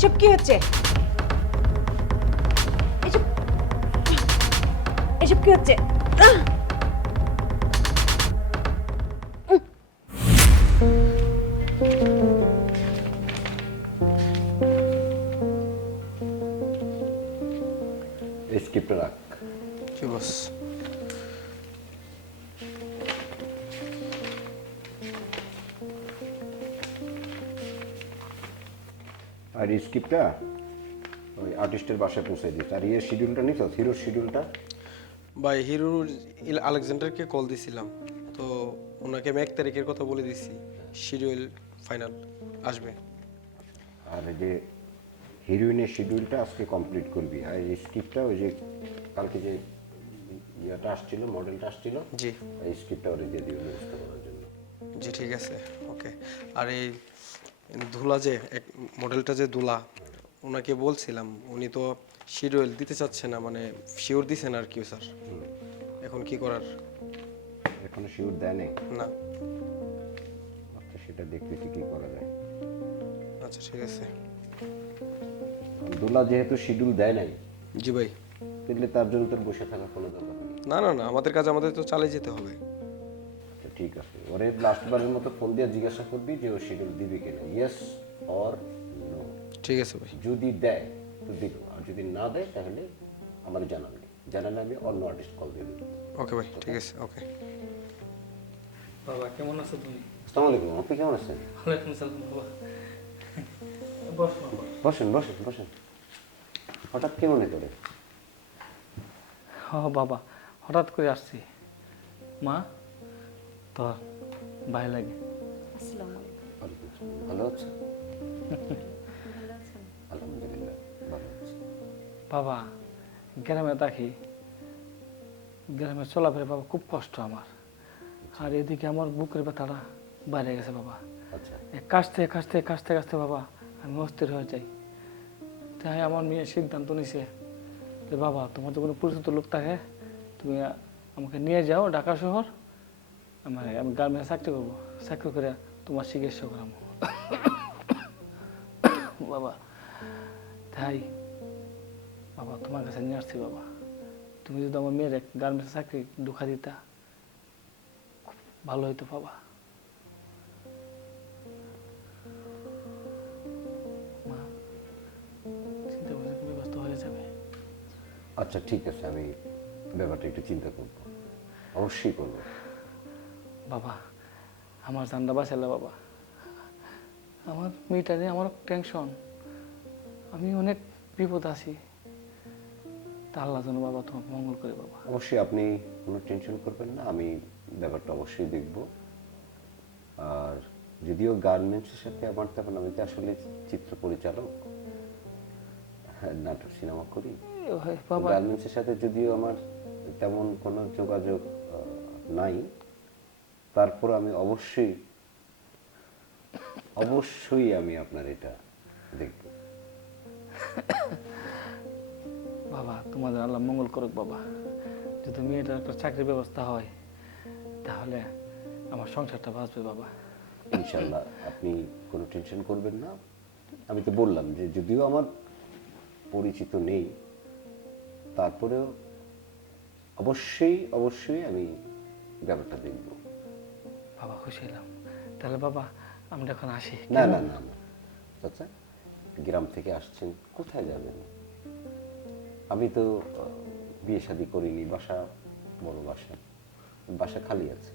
এসব কি হচ্ছে? এসব এসব কি হচ্ছে? স্ক্রিপ্টটা রাখ। কি বস? আর স্ক্রিপ্টটা ওই আর্টিস্টের বাসায় পৌঁছে দিস। আর ইয়ের শিডিউলটা নিস, হিরোর শিডিউলটা। ভাই হিরো আলেকজান্ডারকে কল দিছিলাম, তো ওনাকে আমি 1 তারিখের কথা বলে দিছি, শিডিউল ফাইনাল আসবে। আর এই যে হিরোইনের শিডিউলটা আজকে কমপ্লিট করবি। আর এই স্ক্রিপ্টটা ওই যে কালকে যে ইয়েটা আসছিল, মডেলটা আসছিল, জি এই স্ক্রিপ্টটা ওরে দিয়ে দিও ব্যবস্থা করার জন্য। জি ঠিক আছে, ওকে। আর এই ধুলা যে মডেলটা যে ধুলা, ওনাকে বলছিলাম, উনি তো শিডিউল দিতে চাচ্ছে না, মানে শিওর দিছেন আর কি স্যার। এখন কি করার? এখনো শিওর দেয় নেই। না। আচ্ছা, সেটা দেখতেছি কি করা যায়। আচ্ছা ঠিক আছে। আব্দুল্লাহ যেহেতু শিডিউল দেয় নাই, জি ভাই। তাহলে তার জন্য তোর বসে থাকার কোনো দরকার নেই। না না না, আমাদের কাজ আমাদের তো চালিয়ে যেতে হবে। আচ্ছা ঠিক আছে, ওরে লাস্টবারের মতো ফোন দিয়ে জিজ্ঞাসা করবি যে ও শিডিউল দিবে কিনা, ইয়েস অর নো। ঠিক আছে ভাই। যদি দেয় তো দিব, আর যদি না দেয় তাহলে আমার জানাবি, জানালে আমি অন্য আর্টিস্ট কল দিয়ে দেবো। ওকে ভাই, ঠিক আছে, ওকে। বাবা কেমন আছো তুমি? আসসালামু আলাইকুম, আপনি কেমন আছেন? ওয়ালাইকুম সালাম বাবা। বসো বাবা। বসেন বসেন বসেন। হঠাৎ কি মনে করে? ও বাবা, হঠাৎ করে আসছি। মা তো ভাই লাগে। আসসালামু আলাইকুম। ওয়ালাইকুম আসসালাম। ভালো আছে? আলহামদুলিল্লাহ ভালো আছে। বাবা গ্রামে থাকি, গ্রামে চলাফেরা বাবা খুব কষ্ট আমার। আর এদিকে আমার বুকের ব্যথাটা বাইরে গেছে বাবা। আচ্ছা কাশতে কাশতে কাশতে কাশতে বাবা আমি অস্থির হয়ে যাই। তাই আমার মেয়ে সিদ্ধান্ত নিছে যে বাবা তোমার তো কোনো পরিচিত লোক থাকে, তুমি আমাকে নিয়ে যাও ঢাকা শহর, আমি গার্মেন্টস চাকরি করবো, চাকরি করে তোমার চিকিৎসা করাবো। বাবা তাই বাবা তোমার কাছে নিয়ে আসছি বাবা, তুমি যদি আমার মেয়ের গার্মেন্টস চাকরি ঢুকা দিতা খুব ভালো হইতো বাবা। মা চিন্তা করছি ব্যবস্থা হয়ে যাবে। আচ্ছা ঠিক আছে, আমি ব্যাপারটা একটু চিন্তা করব, অবশ্যই করব। বাবা আমার জানটা বাঁচালে বাবা, আমার মেয়েটা নিয়ে আমার টেনশন, আমি অনেক বিপদ আছি, তা আল্লাহ যেন বাবা তোমার মঙ্গল করে বাবা। অবশ্যই আপনি কোনো টেনশন করবেন না, আমি ব্যাপারটা অবশ্যই দেখব। আর যদিও গার্মেন্টসের সাথে আমার তেমন, আমি তো আসলে চিত্র পরিচালক, হ্যাঁ, নাটক সিনেমা করি। বাবা গার্মেন্টসের সাথে যদিও আমার তেমন কোনো যোগাযোগ নাই, তারপর আমি অবশ্যই অবশ্যই আমি আপনার এটা দেখব। বাবা তোমাদের আল্লাহ মঙ্গল করুক বাবা, যদি মেয়েটার একটা চাকরির ব্যবস্থা হয় তাহলে আমার সংসারটা বাঁচবে বাবা। ইনশাল্লাহ আপনি কোনো টেনশন করবেন না। আমি তো বললাম যে যদিও আমার পরিচিত নেই, তারপরেও অবশ্যই অবশ্যই আমি ব্যাপারটা দেখব। বাবা খুশি হলাম, তাহলে বাবা আমরা এখন আসি। না না না না চাচা, গ্রাম থেকে আসছেন, কোথায় যাবেন? আমি তো বিয়ে শাদী করিনি, বাসা বড় বাসা, বাসা খালি আছে।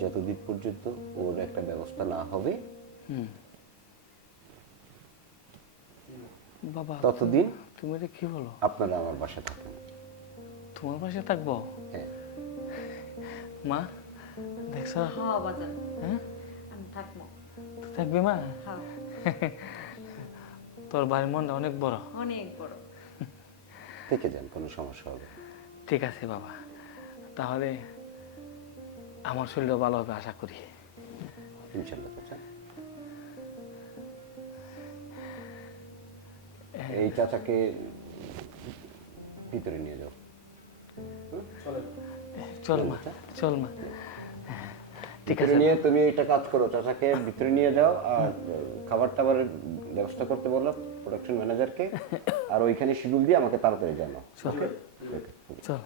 যতদিন পর্যন্ত ওর একটা ব্যবস্থা না হবে বাবা ততদিন তুমি এটা কি বলো? আপনারা আমার বাসা থাকেন। তোমার পাশে থাকবো? হ্যাঁ মা দেখছো? হ্যাঁ বাজান, হ্যাঁ আমি থাকবো। তুই থাকবি মা? হ্যাঁ, তোর বাড়ির মনটা অনেক বড়। অনেক বড়। থেকে যান, কোনো সমস্যা হবে না। ঠিক আছে বাবা, তাহলে আমার শরীরও ভালো হবে আশা করি। ইনশাল্লাহ চাচা। এই চাচাকে ভিতরে নিয়ে যাও। চল মা, চল মা। ঠিক ভিতরে আছে নিয়ে তুমি একটা কাজ করো, চাচাকে ভিতরে নিয়ে যাও, আর খাবার টাবারের ব্যবস্থা করতে বলো প্রোডাকশন ম্যানেজারকে, আর ওইখানে শিডিউল দিয়ে আমাকে তাড়াতাড়ি জানাও। চল চল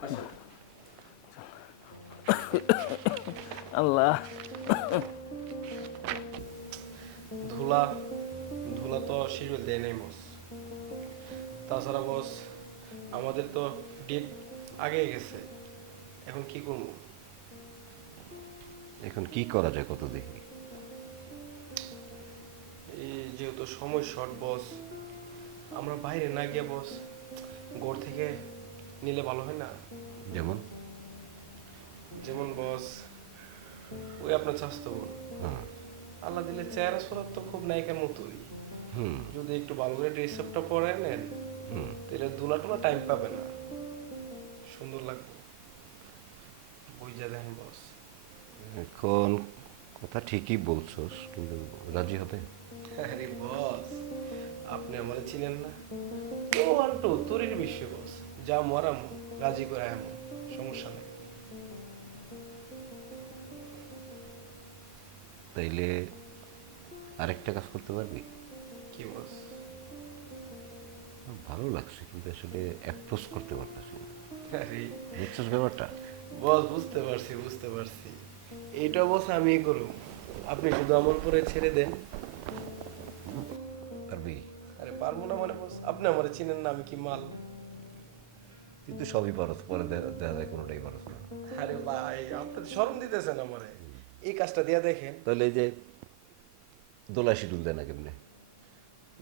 আল্লাহ। ধুলা ধুলা তো শিডিউল দেয় নাই বস। তাছাড়া বস আমাদের তো ডেট আগে গেছে, এখন কি করবো? এখন কি করা যায় কত দেখি। এই যেহেতু সময় শর্ট বস, আমরা বাইরে না গিয়ে বস ঘর থেকে নিলে ভালো হয় না? যেমন? যেমন বস ওই আপনার স্বাস্থ্য বোন হ্যাঁ। আল্লাহ দিলে চেহারা সুরত তো খুব নায়িকার মতোই, হুম যদি একটু ভালো করে ড্রেস আপটা পরে নেন হুম। তাহলে দুলা টুলা টাইম পাবে না, সুন্দর লাগবে। বুঝা দেখেন বস। এখন কথা ঠিকই বলছোস, কিন্তু রাজি হবে? আরে বস আপনি আমার চিনেন না, তো আন্টু তোরির বিষয় বস, যা মরাম রাজি করে এমন সমস্যা নেই। তাইলে আরেকটা কাজ করতে পারবি? কি বস? ভালো লাগছে কিন্তু আসলে অ্যাপ্রোচ করতে পারতেছি না। আরে বুঝছিস ব্যাপারটা? বস বুঝতে পারছি বুঝতে পারছি, এইটা বস আমি করব, আপনি শুধু আমার পরে ছেড়ে দেন। পারবি? আরে পারবো না মানে বস, আপনি আমার চিনেন না, আমি কি মাল? কিন্তু সবই পারস, পরে দেখা যায় কোনোটাই পারস না। আরে ভাই আপনি তো শরম দিতেছেন আমারে, এই কাজটা দিয়া দেখেন। তাহলে এই যে দোলা শিডিউল দেয় না কেমনে?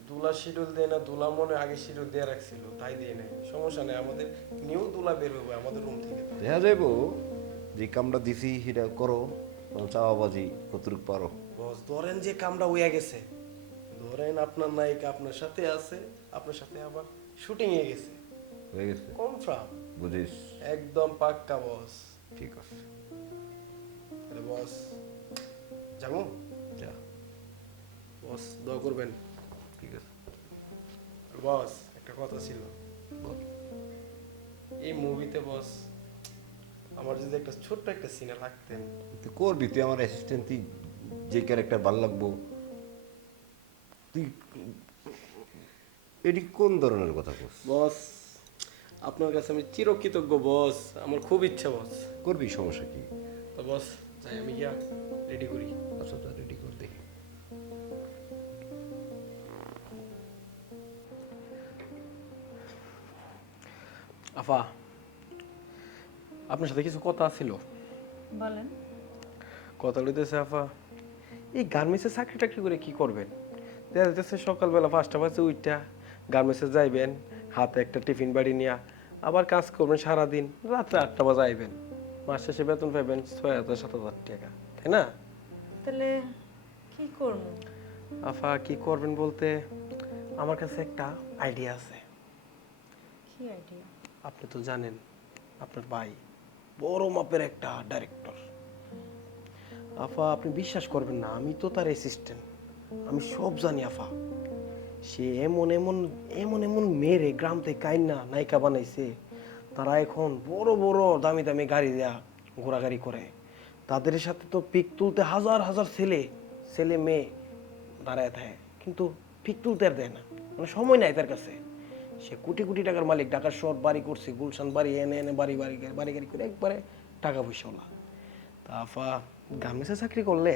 দুলা শিডিউল দেয় না, দুলা মনে আগে শিডিউল দিয়ে রাখছিল তাই দিয়ে নেই, সমস্যা নেই, আমাদের নিউ দুলা বের হবে আমাদের রুম থেকে। দেখা যাইব যে কামটা দিছি সেটা করো, চাওয়াবাজি কতটুকু পারো। বস ধরেন যে কামটা হইয়া গেছে, ধরেন আপনার নায়িকা আপনার সাথে আছে, আপনার সাথে আবার শুটিং এ গেছে, হয়ে গেছে? কনফার্ম বুঝিস? একদম পাক্কা বস। ঠিক আছে, তাহলে বস যাবো? যা। বস দোয়া করবেন। ঠিক আছে, বস একটা কথা ছিল, বল। এই মুভিতে বস আমার যদি একটা ছোট্ট একটা সিনে রাখতেন। তুই করবি, তুই আমার অ্যাসিস্ট্যান্ট, তুই যে ক্যারেক্টার ভালো লাগবো। তুই এটি কোন ধরনের কথা বলছ? বস আপনার কাছে আমি চিরকৃতজ্ঞ বস, আমার খুব ইচ্ছা বস। করবি, সমস্যা কি? তো বস যাই আমি গিয়া রেডি করি। আচ্ছা যা, রেডি কর দেখি। আফা আপনার সাথে কিছু কথা ছিল। বলেন। কথা লইতেছে আফা, এই গার্মেন্টসে চাকরি টাকরি করে কি করবেন? দেখা যাচ্ছে সকালবেলা 5টা বাজে উইটা গার্মেন্টসে যাইবেন, হাতে একটা টিফিন বাড়ি নিয়ে আবার কাজ করবেন সারাদিন, রাত্রে 8টা বাজে আইবেন, মাস শেষে বেতন পাইবেন 6,000-7,000 টাকা, তাই না? তাহলে কি করবো? আফা কি করবেন বলতে আমার কাছে একটা আইডিয়া আছে। কি আইডিয়া? আপনি তো জানেন আপনার ভাই বড় মাপের একটা ডাইরেক্টর। আফা আপনি বিশ্বাস করবেন না, আমি তো তার অ্যাসিস্ট্যান্ট, আমি সব জানি আফা। সে এমন এমন এমন এমন মেরে গ্রাম থেকে কাইন্না নায়িকা বানাইছে, তারা এখন বড় বড় দামি দামি গাড়ি দেয়া ঘোরাগাড়ি করে, তাদের সাথে তো পিক তুলতে হাজার হাজার ছেলে ছেলে মেয়ে দাঁড়ায় থাকে, কিন্তু পিক তুলতে আর দেয় না, মানে সময় নাই তার কাছে। সে কোটি কোটি টাকার মালিক, ঢাকার শহর বাড়ি করছে, গুলশান বাড়ি এনে এনে বাড়ি বাড়ি বাড়ি গাড়ি করে একবারে টাকা পয়সাওয়ালা। তা আফা গার্মেন্টসে চাকরি করলে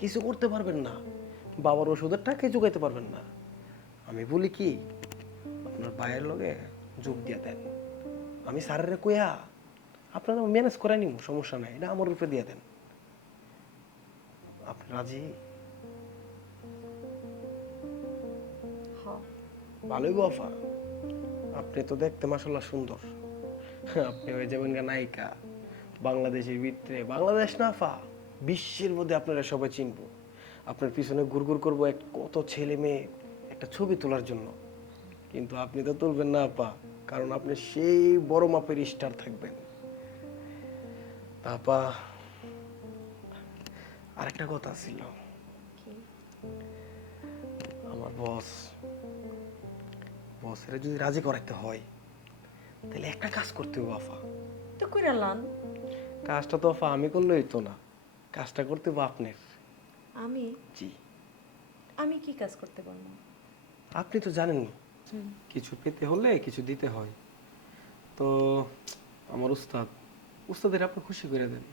কিছু করতে পারবেন না, বাবার ওষুধের টাকাই জোগাইতে পারবেন না। আমি বলি কি আপনার ভাইয়ের লগে যোগ দিয়ে দেন, আমি স্যারের কইয়া আপনারা ম্যানেজ করে নিব, সমস্যা নাই, এটা আমার রূপে দিয়ে দেন। আপনি রাজি? হ্যাঁ। ভালোই গো আফা, আপনি তো দেখতে মাশাআল্লাহ সুন্দর, আপনি হয়ে যাবেন গা নায়িকা বাংলাদেশের ভিতরে, বাংলাদেশ না আফা বিশ্বের মধ্যে আপনারা সবাই চিনবো। আপনার পিছনে ঘুরঘুর করবো কত ছেলে মেয়ে একটা ছবি তোলার জন্য, কিন্তু আপনি তো তুলবেন না আপা, কারণ আপনি সেই বড় মাপের স্টার থাকবেন। তা আপা আরেকটা কথা ছিল, কি? আমার বসের যদি রাজি করাইতে হয় তাহলে একটা কাজ করতে হবে আফা। তো কইরা লান। কাজটা তো আফা আমি করলে হইতো না, কাজটা করতে হবে আপনার। আমি? জি। আমি কি কাজ করতে পারবো? আপনি তো জানেন কিছু পেতে হলে কিছু দিতে হয়। তো আমার উস্তাদের আপনি খুশি করে দেন।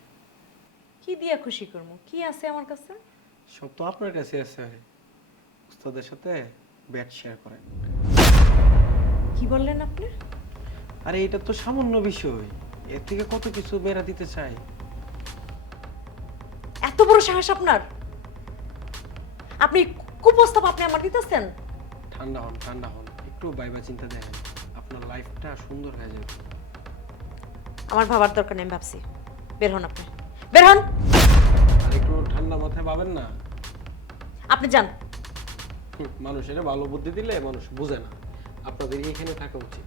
কি দিয়া খুশি করবো? কি আছে আমার কাছে? সব তো আপনার কাছে আছে। উস্তাদের সাথে ব্যাট শেয়ার করেন। কি বললেন আপনি? আরে এটা তো সামান্য বিষয়, এর থেকে কত কিছু মেয়েরা দিতে চাই। এত বড় সাহস আপনার? আপনি কুপ্রস্তাব আপনি আমার দিতেছেন? ঠান্ডা হন, একটু ভাইবা চিন্তা দেখেন, আপনার লাইফটা সুন্দর হয়ে যাবে। আমার ভাবার দরকার নেই, আমি ভাবছি। বের হন আপনি, বের হন। আর একটু ঠান্ডা মাথায় ভাবেন না। আপনি যান। মানুষের ভালো বুদ্ধি দিলে মানুষ বুঝে না। আপনাদের এখানে থাকা উচিত।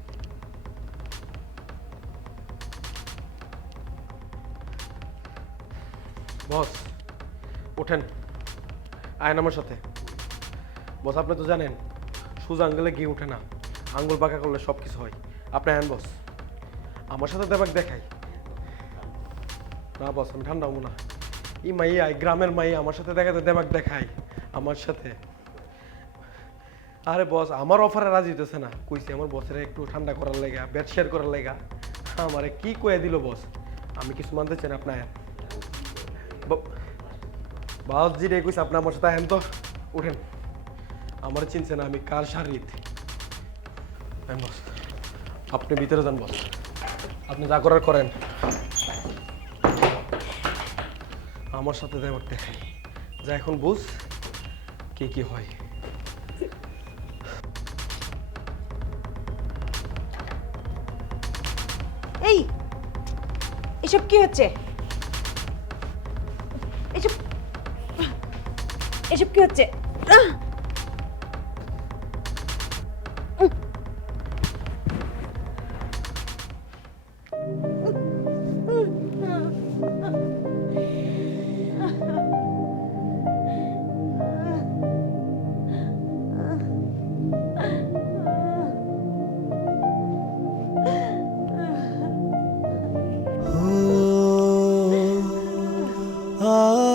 বস ওঠেন, আয়েন আমার সাথে। বস আপনি তো জানেন সোজা আঙ্গুলে গিয়ে ওঠে না, আঙ্গুল বাঁকা করলে সব কিছু হয়। আপনি আয়েন বস, আমার সাথে দেবাক দেখাই। না বস আমি ঠান্ডা হবো না। এই মাইয়া গ্রামের মাইয়া আমার সাথে দেখাতে দেবাক দেখাই আমার সাথে। আরে বস আমার অফারে রাজি হইতেছে না, কইছি আমার বসের একটু ঠান্ডা করার লাগা, ব্যাট শেয়ার করার লাগা। আমারে কি কয়ে দিল বস, আমি কিছু মানতে চাই না। আপনার বস যেটাই কইছে আপনি আমার সাথে আহেন তো, উঠেন। আমার চিনছে না আমি কার শারিত। বস আপনি ভিতরে যান বস, আপনি যা করার করেন। আমার সাথে দেখ দেখাই যা, এখন বুঝ কি কি হয়। এই এসব কি হচ্ছে? এসব এসব কি হচ্ছে? आ